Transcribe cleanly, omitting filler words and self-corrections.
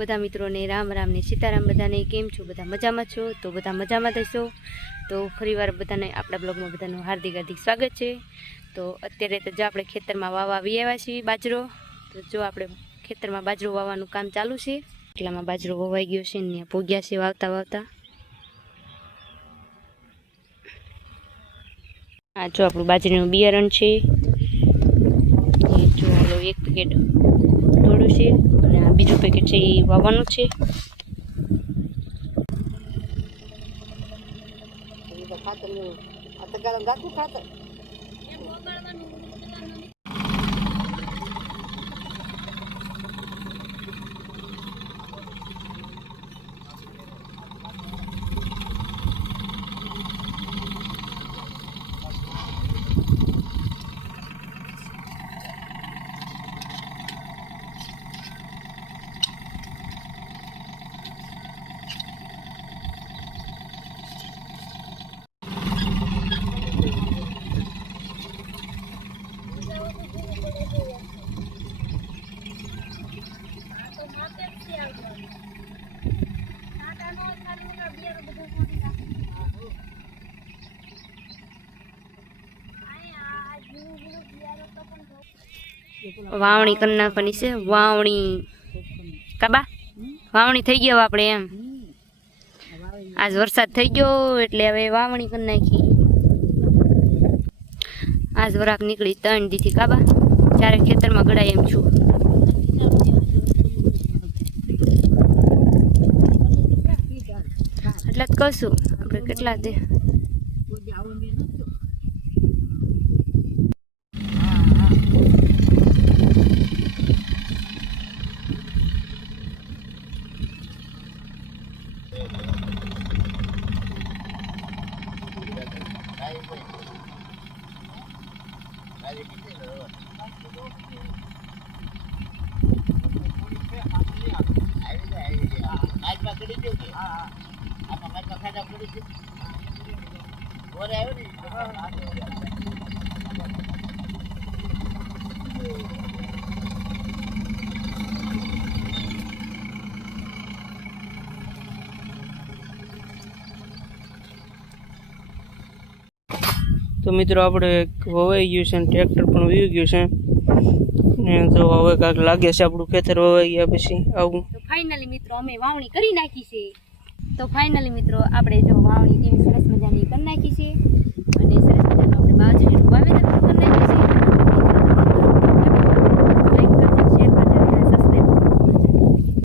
બધા મિत्रोने राम राम ने सीताराम बधाने केम छो बधा मजामां छो तो बधा मजामां थशो। तो फरीवार बधाने आपणा ब्लॉगमां बधानुं हार्दिक हार्दिक स्वागत छे। तो अत्यारे तो जो आपणे खेतरमां वावा आवी आव्या छीए बाजरो। तो जो आपणे खेतरमां बाजरो वाववानुं काम चालू छे। એટલામાં બાજરો વવાઈ ગયો છે ને પોગ્યા છે વાવતા વાવતા। આ જો આપણું બાજરીનું બિયારણ છે। એ જો હાલો એક પેકેટ થોડું છે અને આ બીજું પેકેટ છે એ વાવવાનું છે। વાવણી કરી નાખવાની છે। વાવણી કાબા વાવણી થઈ ગયો આપણે એમ। આજ વરસાદ થઈ ગયો એટલે હવે વાવણી કરી નાખી। આજ વરાપ નીકળી 3 દીથી કાબા ચારે ખેતરમાં ગડાય એમ છું। એટલે જ કશું આપણે કેટલા દે तो मित्रों આપણે વવાઈ ગયું છે ટ્રેક્ટર પણ વી ગયું છે ને જો હવે કાક લાગે છે આપણું ખેતર વવાઈ ગયા પછી આવું। તો ફાઇનલી મિત્રો અમે વાવણી કરી નાખી છે। તો ફાઇનલી મિત્રો આપણે જો વાવણી કેવી સરસ મજાની કરી નાખી છે અને સરસ મજાનું આપણે બાજરીનું વાવેતર કરી નાખ્યું છે।